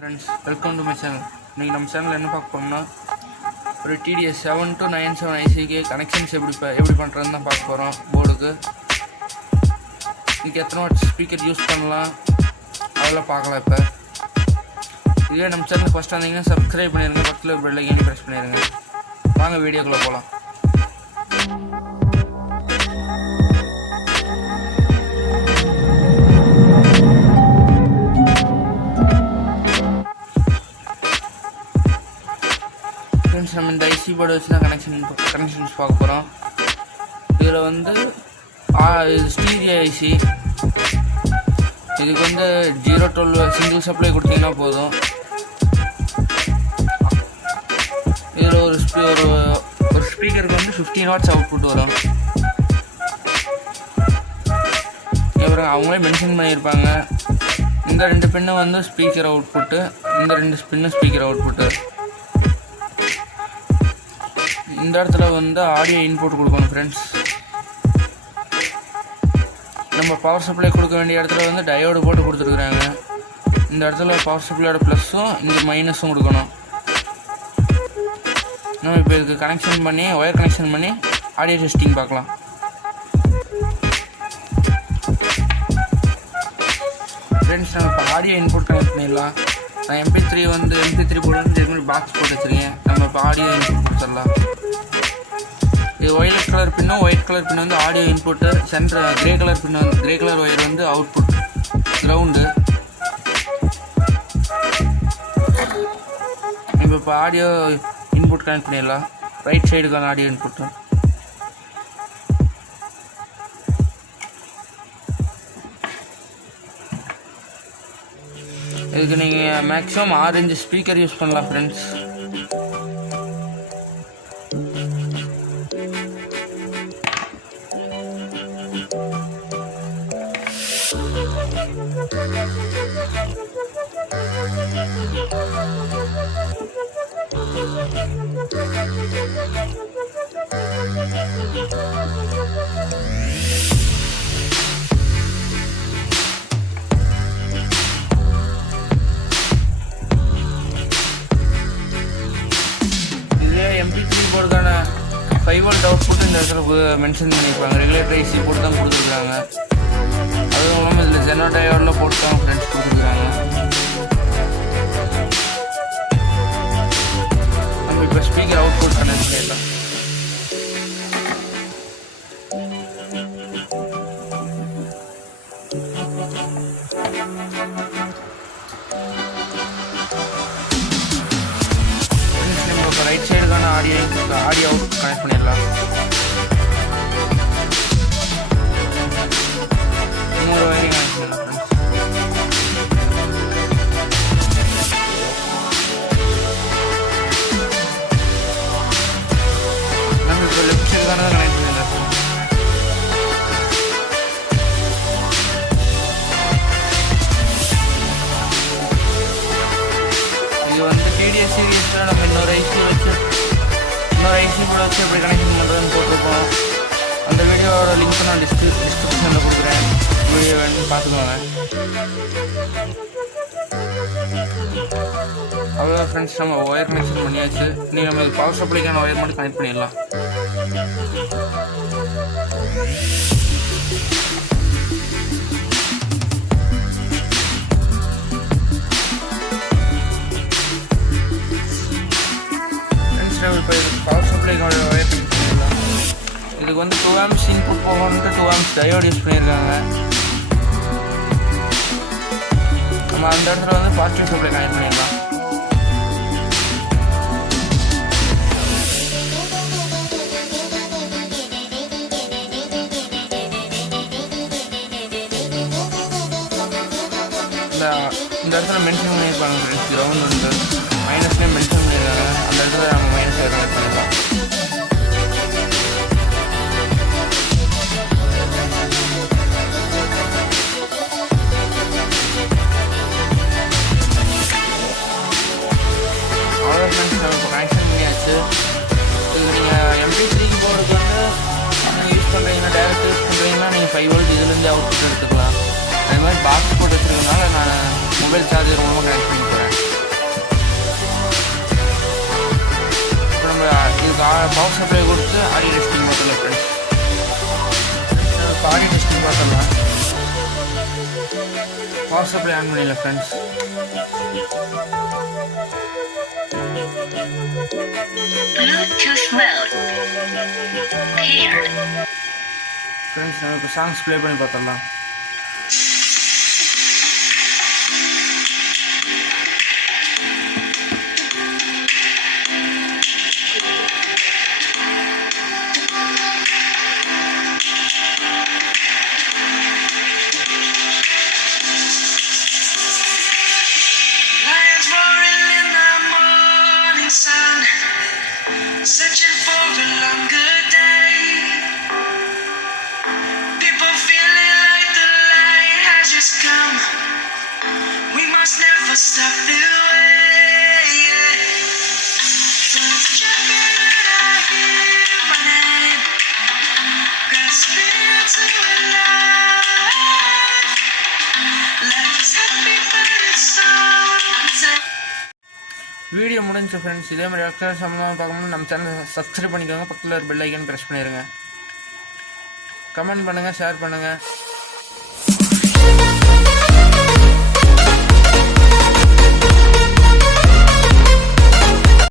Friends, welcome to my channel. இன்றைக்கி நம்ம சேனலில் என்ன பார்க்க போகிறோம்னா, ஒரு டிடிஎஸ் 7297 ஐசிக்கு கனெக்ஷன்ஸ் எப்படி பண்ணுறதுன்னு தான் பார்க்க போகிறோம். போர்டுக்கு இன்றைக்கி எத்தனை வாட் ஸ்பீக்கர் யூஸ் பண்ணலாம் அதெல்லாம் பார்க்கலாம். இப்போ இதுவே நம்ம சேனல் ஃபஸ்ட் வந்தீங்கன்னா சப்ஸ்கிரைப் பண்ணிடுங்க, பக்கத்தில் பெல் ஐக்கானை ப்ரெஸ் பண்ணிடுங்க. வாங்க வீடியோக்குள்ளே போகலாம். நம்ம இந்த ஐசி போர்டு வச்சு தான் கனெக்ஷன்ஸ் பார்க்க போகிறோம். இதில் வந்து இது ஸ்டீரியோ ஐசி. இதுக்கு வந்து 012 சிங்கிள் சப்ளை கொடுத்தீங்கன்னா போதும். இதில் ஒரு ஸ்பீக்கருக்கு வந்து 15 வாட்ஸ் அவுட்புட் வரும். அப்புறம் அவங்களே மென்ஷன் பண்ணியிருப்பாங்க, இந்த 2 பின்னு வந்து ஸ்பீக்கர் அவுட்புட்டு, இந்த 2 பின்னு ஸ்பீக்கர் அவுட்புட்டு. இந்த இடத்துல வந்து ஆடியோ இன்புட் கொடுக்கணும் ஃப்ரெண்ட்ஸ். நம்ம பவர் சப்ளை கொடுக்க வேண்டிய இடத்துல வந்து டயோடு போட்டு கொடுத்துருக்குறாங்க. இந்த இடத்துல பவர் சப்ளையோட ப்ளஸ்ஸும் இந்த மைனஸும் கொடுக்கணும். நம்ம இப்போ இதுக்கு கனெக்ஷன் பண்ணி ஒயர் கனெக்ஷன் பண்ணி ஆடியோ டெஸ்டிங் பார்க்கலாம். ஃப்ரெண்ட்ஸ், நம்ம இப்போ ஆடியோ இன்புட் கனெக்ட் பண்ணிடலாம். நான் MP3 போட்டு வந்து இது மாதிரி பாக்ஸ் போட்டு வச்சுருக்கேன். நம்ம இப்போ ஆடியோ இன்புட் கொடுத்துடலாம். இது ஒயிலட் கலர் பின்னும் ஒயிட் கலர் பின் வந்து audio input, centre grey colour pin வந்து கிரே கலர் ஒயர் வந்து அவுட்புட் கிரவுண்டு. இப்போ ஆடியோ இன்புட் கனெக்ட் பண்ணிடலாம். ரைட் சைடுக்கான ஆடியோ இன்புட்டு. இதுக்கு நீங்கள் மேக்ஸிமம் 6 இன்ச் ஸ்பீக்கர் யூஸ் பண்ணலாம் ஃப்ரெண்ட்ஸ். MP3 போர்டுக்கான 5 வோல்ட் அவுட்புட் இந்த இடத்துல மென்ஷன் பண்ணியிருப்பாங்க. ரெகுலேட்டர் ஐசி போட்டு தான் கொடுத்துருக்காங்க. அதுவும் இல்லாமல் இதில் ஜெனோ டயோடில் போட்டு தான் ஃப்ரெண்ட்ஸ் கொடுத்துருக்காங்க. நம்ம இப்போ ஸ்பீக்கர் அவுட்புட் கனெக்ட் பண்ணிடலாம். ரைட் சைடுக்கான ஆடியோ அவுட் கனெக்ட் பண்ணிடலாம். இன்னொரு வயரிங் கனெக்ட் பண்ணலாம் ஃப்ரெண்ட்ஸ். நம்ம இப்போ லெஃப்ட் சைடுக்கான தான் கனெக்ட் பண்ணிடலாம். இது வந்து டிடிஎஸ் சீரிஸில் நம்ம இன்னொரு ஐசி கூட வச்சு எப்படி கனெக்ஷன் பண்ணுறதுன்னு போட்டிருக்கோம். அந்த வீடியோவோட லிங்க் நான் டிஸ்கிரிப்ஷனில் கொடுக்குறேன். வீடியோ வேணும்னு பார்த்துக்கோங்க. அவ்வளோ ஃப்ரெண்ட்ஸ், நம்ம ஒயர் கனெக்ஷன் பண்ணியாச்சு. நீங்கள் நம்ம பவர் சப்ளைக்கான ஒயர் மட்டும் கனெக்ட் பண்ணிடலாம். இப்போ இதுக்கு பவர் சப்ளைக்கான ஒயர் கனெக்ட் பண்ணிடலாம். இதுக்கு வந்து 2 amps இன்புட் போகணுன்ட்டு 2 amps டயோடு யூஸ் பண்ணியிருக்காங்க. நம்ம அந்த இடத்துல வந்து பாசிட்டிவ் சப்ளை கனெக்ட் பண்ணிடலாம். இந்த இடத்துல மென்ஷன் பண்ணியிருப்பாங்க ஃப்ரெண்ட்ஸ். கிரவுண்ட் வந்து மைனஸ்லேயும் மென்ஷன் பண்ணியிருக்காங்க. அந்த இடத்துல நம்ம மைனஸ் கனெக்ட் பண்ணிடலாம். அவ்வளோ ஃப்ரெண்ட்ஸ், நம்ம இப்போ கனெக்ஷன் பண்ணியாச்சு. இது நீங்கள் MP3 போர்டுக்கு வந்து நீங்கள் யூஸ் பண்ணுறீங்கன்னா, டேரக்ட் யூஸ் பண்ணுறீங்கன்னா நீங்கள் 5 வோல்ட் இதுலேருந்து அவுட்புட் எடுத்துக்கலாம். அது மாதிரி பாக்ஸ் போட்டு வச்சுருக்கனால நான் மொபைல் சார்ஜர் மூலமாக கனெக்ட் பண்ணி போகிறேன். பவர் சப்ளை ஆன் பண்ணிடலாம் ஃப்ரெண்ட்ஸ். ஃப்ரெண்ட்ஸ் நம்ம இப்போ சாங்ஸ் ப்ளே பண்ணி பார்த்துடலாம். Searching for a longer day. People feeling like the light has just come. We must never stop the way. First jumping and I hear my name, grasping to life. Life is happy but it's so unsafe. Video முடிஞ்சு ஃப்ரெண்ட்ஸ். இதே மாதிரி எலக்ட்ரானிக் சம்மந்தமாக பார்க்கணும்னு நம்ம சேனலை சப்ஸ்கிரைப் பண்ணிக்கோங்க. பக்கத்தில் ஒரு பெல் ஐக்கன் ப்ரெஸ் பண்ணிடுங்க. கமெண்ட் பண்ணுங்கள், ஷேர் பண்ணுங்கள்.